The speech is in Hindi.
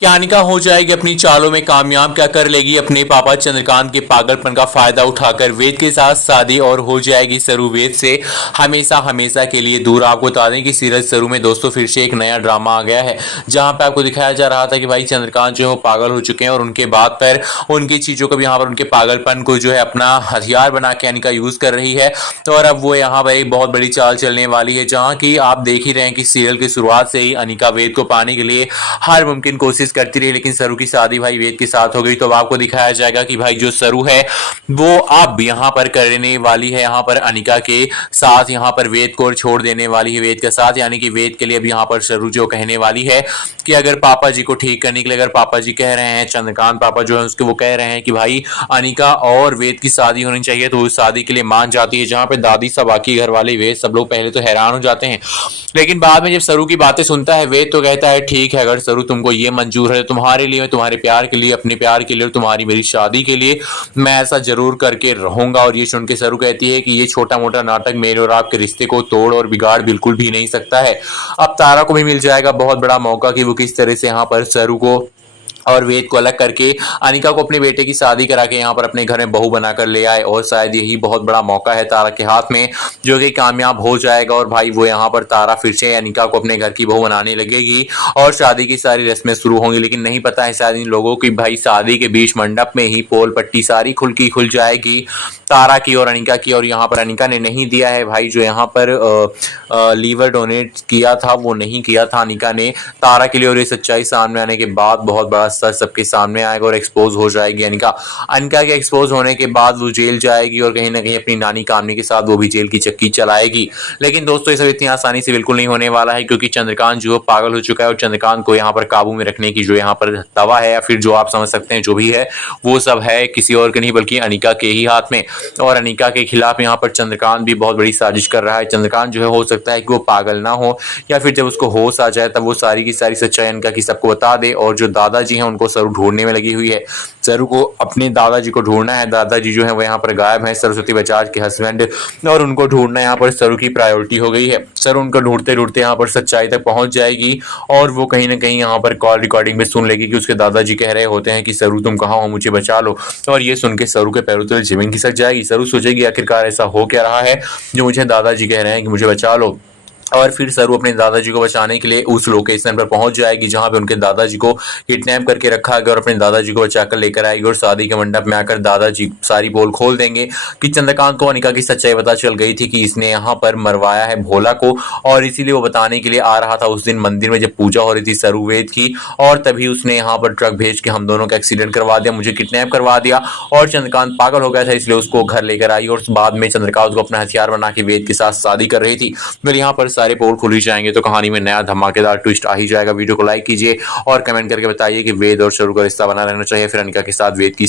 क्या अनिका हो जाएगी अपनी चालों में कामयाब? क्या कर लेगी अपने पापा चंद्रकांत के पागलपन का फायदा उठाकर वेद के साथ शादी और हो जाएगी सरू वेद से हमेशा हमेशा के लिए दूर? आपको बता दें कि सीरज सरू में दोस्तों फिर से एक नया ड्रामा आ गया है, जहां पे आपको दिखाया जा रहा था कि भाई चंद्रकांत जो है वो पागल हो चुके हैं और उनके बाद पर उनकी चीजों को भी यहाँ पर उनके पागलपन को जो है अपना हथियार बना के अनिका यूज कर रही है। तो और अब वो यहाँ पर एक बहुत बड़ी चाल चलने वाली है, जहाँ की आप देख ही रहे हैं कि सीरियल की शुरुआत से ही अनिका वेद को पाने के लिए हर मुमकिन कोशिश करती रही, लेकिन सरू की शादी भाई वेद के साथ हो गई। तो अब आपको दिखाया जाएगा कि भाई जो सरू है वो अब यहाँ पर करने वाली है यहाँ पर अनिका के साथ यहाँ पर वेद को छोड़ देने वाली है वेद के साथ, यानी कि वेद के लिए अब यहाँ पर सरू जो कहने वाली है कि अगर पापा जी को ठीक करने के लिए, अगर पापा जी कह रहे हैं, चंद्रकांत पापा जो है उसके वो कह रहे हैं कि भाई अनिका और वेद की शादी होनी चाहिए, तो उस शादी के लिए मान जाती है। जहां पे दादी सब बाकी घर वाले वेद सब लोग पहले तो हैरान हो जाते हैं, लेकिन बाद में जब सरू की बातें सुनता है वेद तो कहता है ठीक है, अगर सरू तुमको ये मंजूर है, तुम्हारे लिए, तुम्हारे प्यार के लिए, अपने प्यार के लिए और तुम्हारी मेरी शादी के लिए मैं ऐसा जरूर करके रहूंगा। और ये सुन के सरू कहती है कि ये छोटा मोटा नाटक मेरे और आपके रिश्ते को तोड़ और बिगाड़ बिल्कुल भी नहीं सकता है। अब तारा को भी मिल जाएगा बहुत बड़ा मौका कि वो किस तरह से यहाँ पर सरू को और वेद को अलग करके अनिका को अपने बेटे की शादी करा के यहाँ पर अपने घर में बहू बनाकर ले आए, और शायद यही बहुत बड़ा मौका है तारा के हाथ में जो कि कामयाब हो जाएगा। और भाई वो यहाँ पर तारा फिर से अनिका को अपने घर की बहू बनाने लगेगी और शादी की सारी रस्में शुरू होंगी। लेकिन नहीं पता है शायद इन लोगों की भाई शादी के बीच मंडप में ही पोल पट्टी सारी खुल जाएगी तारा की और अनिका की। और यहाँ पर अनिका ने नहीं दिया है भाई जो यहाँ पर लीवर डोनेट किया था वो नहीं किया था अनिका ने तारा के लिए, और ये सच्चाई सामने आने के बाद बहुत बड़ा सच सबके सामने आएगा और एक्सपोज हो जाएगी अनिका। अनिका के एक्सपोज होने के बाद वो जेल जाएगी और कहीं ना कहीं अपनी नानी कामनी के साथ वो भी जेल की चक्की चलाएगी। लेकिन दोस्तों ये सब इतनी आसानी से बिल्कुल नहीं होने वाला है, क्योंकि चंद्रकांत जो पागल हो चुका है और चंद्रकांत को यहाँ पर काबू में रखने की जो यहाँ पर दवा है या फिर जो आप समझ सकते हैं जो भी है वो सब है किसी और के नहीं बल्कि अनिका के ही हाथ में। और अनिका के खिलाफ यहाँ पर चंद्रकांत भी बहुत बड़ी साजिश कर रहा है। चंद्रकांत जो है हो सकता है कि वो पागल ना हो या फिर जब उसको होश आ जाए तब वो सारी की सारी सच्चाई अनिका की सबको बता दे। और जो दादाजी हैं उनको सरू ढूंढने में लगी हुई है, सरू को अपने दादाजी को ढूंढना है। दादाजी जो है वो यहाँ पर गायब है, सरस्वती बजाज के हस्बैंड, और उनको ढूंढना यहाँ पर सरू की प्रायोरिटी हो गई है। सरू उनको ढूंढते ढूंढते यहाँ पर सच्चाई तक पहुंच जाएगी और वो कहीं ना कहीं यहाँ पर कॉल रिकॉर्डिंग में सुन लेगी कि उसके दादाजी कह रहे होते हैं कि सरू तुम कहाँ हो, मुझे बचा लो। और ये सुन के सरू के पैरों तले जमीन खिसक जाएगी। सरू सोचेगी आखिरकार ऐसा हो क्या रहा है जो मुझे दादाजी कह रहे हैं कि मुझे बचा लो। और फिर सरू अपने दादाजी को बचाने के लिए उस लोकेशन पर पहुंच जाएगी जहां पे उनके दादाजी को किडनैप करके रखा गया और अपने दादाजी को बचाकर लेकर आएगी। और शादी के मंडप में आकर दादाजी सारी पोल खोल देंगे कि चंद्रकांत को अनिका की सच्चाई पता चल गई थी कि इसने यहाँ पर मरवाया है भोला को, और इसीलिए वो बताने के लिए आ रहा था उस दिन मंदिर में जब पूजा हो रही थी सरू वेद की, और तभी उसने यहाँ पर ट्रक भेज के हम दोनों का एक्सीडेंट करवा दिया, मुझे किडनैप करवा दिया। और चंद्रकांत पागल हो गया था इसलिए उसको घर लेकर आई और बाद में चंद्रकांत को अपना हथियार बना के वेद के साथ शादी कर रही थी। फिर यहाँ पर सारे पोल खुल ही जाएंगे तो कहानी में नया धमाकेदार ट्विस्ट आ ही जाएगा। वीडियो को लाइक कीजिए और कमेंट करके बताइए कि वेद और सरू का रिश्ता बना रहना चाहिए फिर अनिका के साथ वेद की